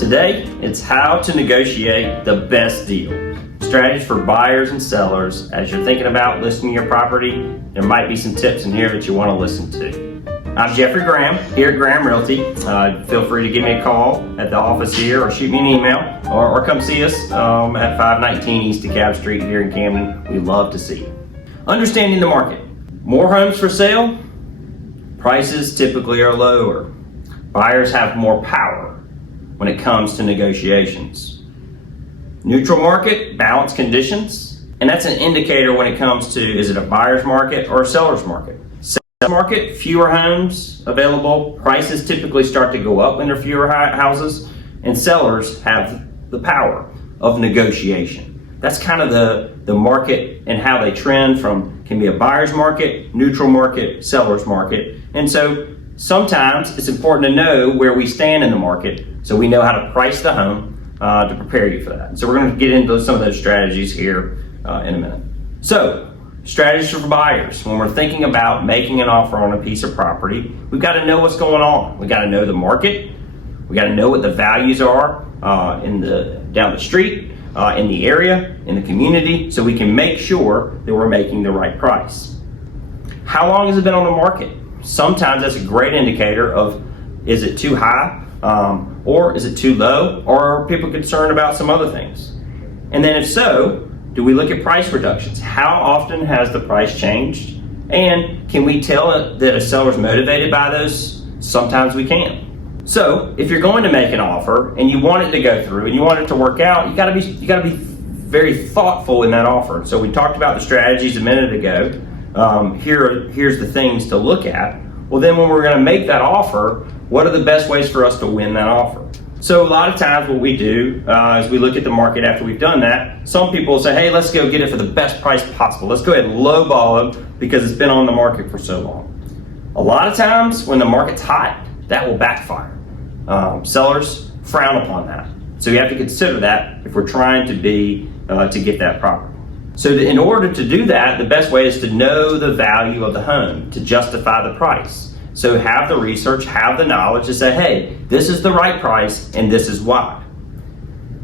Today, it's how to negotiate the best deal. Strategies for buyers and sellers. As you're thinking about listing your property, there might be some tips in here that you want to listen to. I'm Jeffrey Graham here at Graham Realty. Feel free to give me a call at the office here or shoot me an email or come see us at 519 East DeKalb Street here in Camden. We'd love to see you. Understanding the market. More homes for sale, prices typically are lower. Buyers have more power when it comes to negotiations. Neutral market, balanced conditions, and that's an indicator when it comes to, is it a buyer's market or a seller's market? Seller's market, fewer homes available, prices typically start to go up when there are fewer houses, and sellers have the power of negotiation. That's kind of the market and how they trend from, can be a buyer's market, neutral market, seller's market. And so sometimes it's important to know where we stand in the market so we know how to price the home to prepare you for that. So we're going to get into some of those strategies here in a minute. So, strategies for buyers. When we're thinking about making an offer on a piece of property, we've got to know what's going on. We've got to know the market. We've got to know what the values are down the street, in the area, in the community, so we can make sure that we're making the right price. How long has it been on the market? Sometimes that's a great indicator of, is it too high or is it too low, or are people concerned about some other things? And then if so, do we look at price reductions? How often has the price changed? And can we tell that a seller's motivated by those? Sometimes we can. So if you're going to make an offer and you want it to go through and you want it to work out, you gotta be very thoughtful in that offer. So we talked about the strategies a minute ago. Here's the things to look at. Well, then when we're going to make that offer, what are the best ways for us to win that offer? So a lot of times what we do is we look at the market after we've done that. Some people will say, hey, let's go get it for the best price possible. Let's go ahead and lowball it because it's been on the market for so long. A lot of times when the market's hot, that will backfire. Sellers frown upon that. So you have to consider that if we're trying to get that property. So in order to do that, the best way is to know the value of the home to justify the price. So have the research, have the knowledge to say, hey, this is the right price and this is why.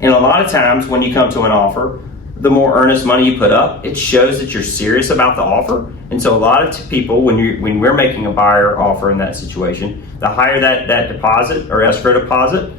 And a lot of times when you come to an offer, the more earnest money you put up, it shows that you're serious about the offer. And so a lot of people, when we're making a buyer offer in that situation, the higher that deposit or escrow deposit,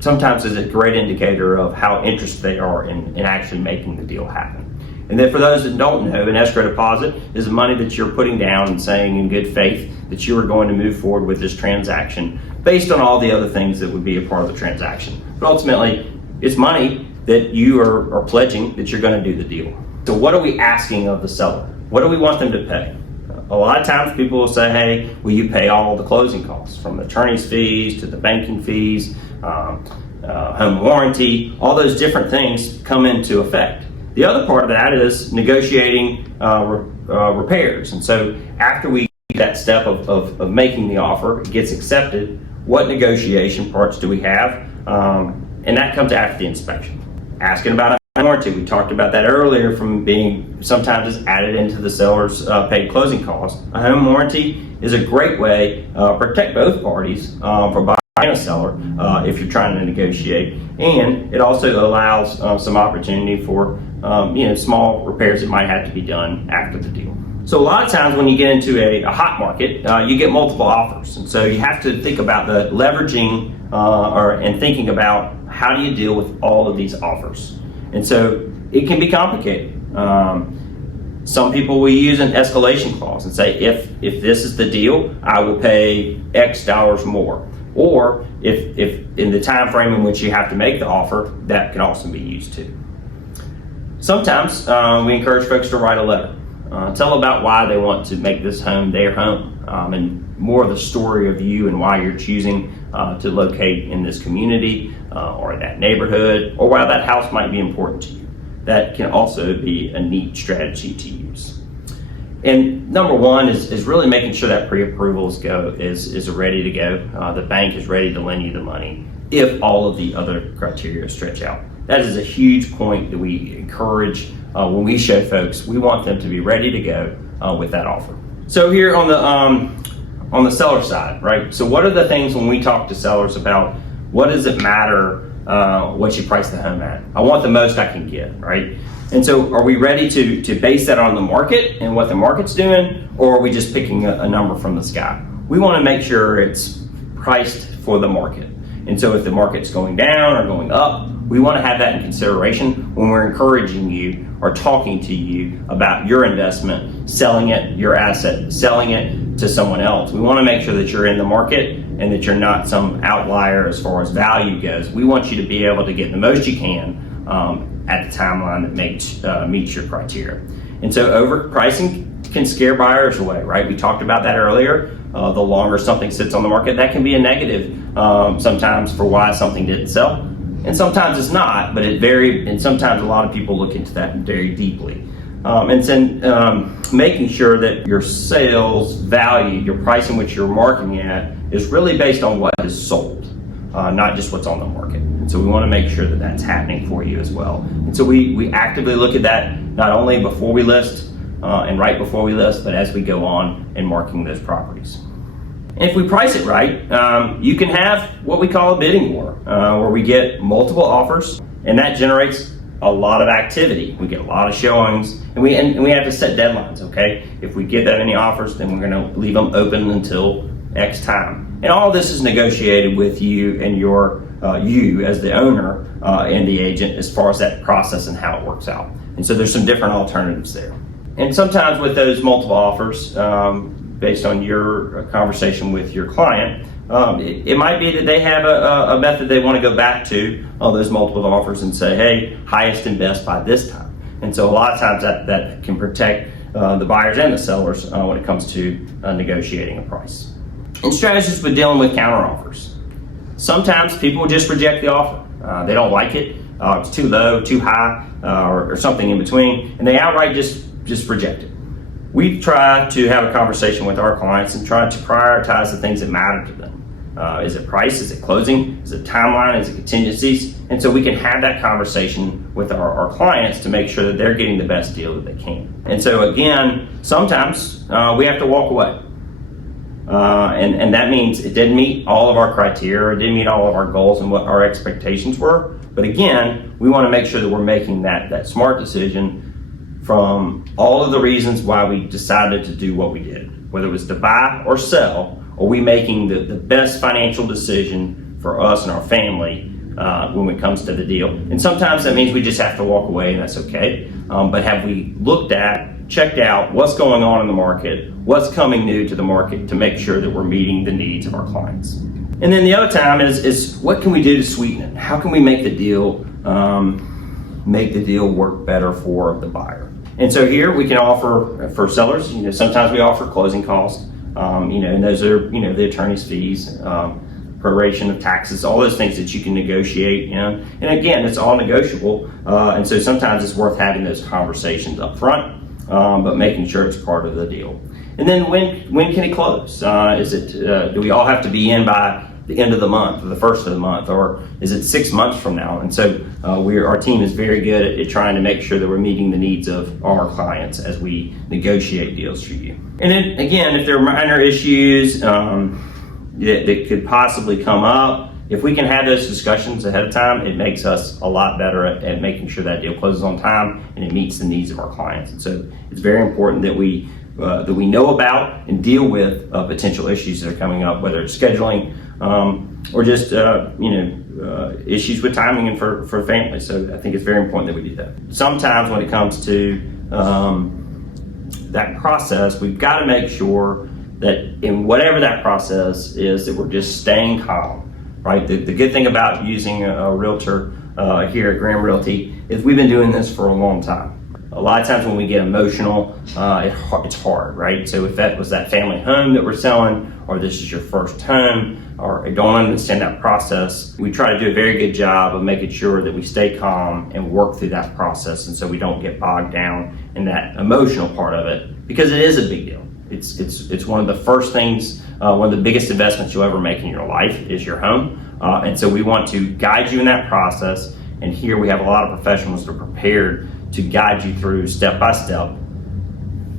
sometimes is a great indicator of how interested they are in actually making the deal happen. And then for those that don't know, an escrow deposit is the money that you're putting down and saying in good faith that you are going to move forward with this transaction based on all the other things that would be a part of the transaction. But ultimately, it's money that you are pledging that you're going to do the deal. So what are we asking of the seller? What do we want them to pay? A lot of times people will say, hey, will you pay all the closing costs, from the attorney's fees to the banking fees, home warranty, all those different things come into effect. The other part of that is negotiating repairs. And so after we get that step of making the offer, it gets accepted, what negotiation parts do we have? And that comes after the inspection. Asking about a home warranty, we talked about that earlier, from being sometimes it's added into the seller's paid closing costs. A home warranty is a great way to protect both parties for buying a seller if you're trying to negotiate, and it also allows some opportunity for small repairs that might have to be done after the deal. So a lot of times when you get into a hot market, you get multiple offers, and so you have to think about the leveraging and thinking about how do you deal with all of these offers. And so it can be complicated. Some people will use an escalation clause and say, if this is the deal, I will pay X dollars more. Or if in the time frame in which you have to make the offer, that can also be used too. Sometimes we encourage folks to write a letter. Tell about why they want to make this home their home, and more of the story of you and why you're choosing to locate in this community or that neighborhood, or why that house might be important to you. That can also be a neat strategy to use. And number one is really making sure that pre-approval is ready to go. The bank is ready to lend you the money if all of the other criteria stretch out. That is a huge point that we encourage when we show folks. We want them to be ready to go with that offer. So here on the seller side, right? So what are the things when we talk to sellers about What does it matter what you price the home at? I want the most I can get, right? And so are we ready to base that on the market and what the market's doing, or are we just picking a number from the sky? We want to make sure it's priced for the market. And so if the market's going down or going up, we want to have that in consideration when we're encouraging you or talking to you about your investment, selling it, your asset, selling it to someone else. We want to make sure that you're in the market and that you're not some outlier as far as value goes. We want you to be able to get the most you can at the timeline that meets your criteria. And so overpricing can scare buyers away, right? We talked about that earlier. The longer something sits on the market, that can be a negative sometimes for why something didn't sell. And sometimes it's not, but it varied, and sometimes a lot of people look into that very deeply. And then making sure that your sales value, your price in which you're marketing at, is really based on what is sold, not just what's on the market. And so we want to make sure that that's happening for you as well. And so we actively look at that not only before we list and right before we list, but as we go on and marketing those properties. And if we price it right, you can have what we call a bidding war, where we get multiple offers, and that generates a lot of activity. We get a lot of showings, and we have to set deadlines, okay? If we get that many offers, then we're gonna leave them open until X time. And all this is negotiated with you and you as the owner and the agent as far as that process and how it works out. And so there's some different alternatives there. And sometimes with those multiple offers, based on your conversation with your client, it might be that they have a method they want to go back to all those multiple offers and say, hey, highest and best by this time. And so a lot of times that can protect the buyers and the sellers when it comes to negotiating a price. And strategies with dealing with counteroffers. Sometimes people just reject the offer. They don't like it. It's too low, too high, or something in between, and they outright just reject it. We try to have a conversation with our clients and try to prioritize the things that matter to them. Is it price? Is it closing? Is it timeline? Is it contingencies? And so we can have that conversation with our clients to make sure that they're getting the best deal that they can. And so again, sometimes we have to walk away. And that means it didn't meet all of our criteria, it didn't meet all of our goals and what our expectations were. But again, we want to make sure that we're making that smart decision from all of the reasons why we decided to do what we did. Whether it was to buy or sell, are we making the best financial decision for us and our family when it comes to the deal? And sometimes that means we just have to walk away, and that's okay. But have we looked at, checked out what's going on in the market, what's coming new to the market to make sure that we're meeting the needs of our clients? And then the other time is what can we do to sweeten it? How can we make the deal work better for the buyer? And so here we can offer for sellers, sometimes we offer closing costs, and those are, the attorney's fees, proration of taxes, all those things that you can negotiate. And again, it's all negotiable. And so sometimes it's worth having those conversations up front, but making sure it's part of the deal. And then when can it close? Do we all have to be in by the end of the month or the first of the month, or is it 6 months from now? And so our team is very good at trying to make sure that we're meeting the needs of our clients as we negotiate deals for you. And then again, if there are minor issues that could possibly come up, if we can have those discussions ahead of time, it makes us a lot better at making sure that deal closes on time and it meets the needs of our clients. And so it's very important that we know about and deal with potential issues that are coming up, whether it's scheduling or just issues with timing and for families. So I think it's very important that we do that. Sometimes when it comes to that process, we've got to make sure that in whatever that process is, that we're just staying calm, right? The good thing about using a realtor here at Graham Realty is we've been doing this for a long time. A lot of times when we get emotional, it's hard, right? So if that was that family home that we're selling, or this is your first home, or I don't understand that process, we try to do a very good job of making sure that we stay calm and work through that process, and so we don't get bogged down in that emotional part of it, because it is a big deal. It's one of the first things, one of the biggest investments you'll ever make in your life is your home, and so we want to guide you in that process. And here we have a lot of professionals that are prepared to guide you through step by step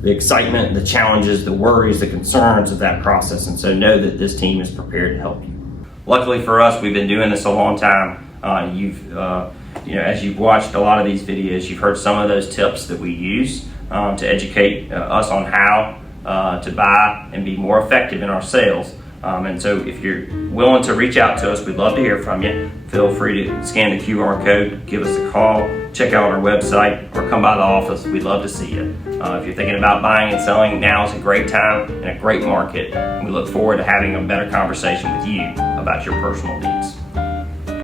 the excitement, the challenges, the worries, the concerns of that process. And so know that this team is prepared to help you. Luckily for us, we've been doing this a long time. As you've watched a lot of these videos, you've heard some of those tips that we use to educate us on how to buy and be more effective in our sales. And so if you're willing to reach out to us, we'd love to hear from you. Feel free to scan the QR code, give us a call, check out our website, or come by the office. We'd love to see you. If you're thinking about buying and selling, now is a great time and a great market. We look forward to having a better conversation with you about your personal needs.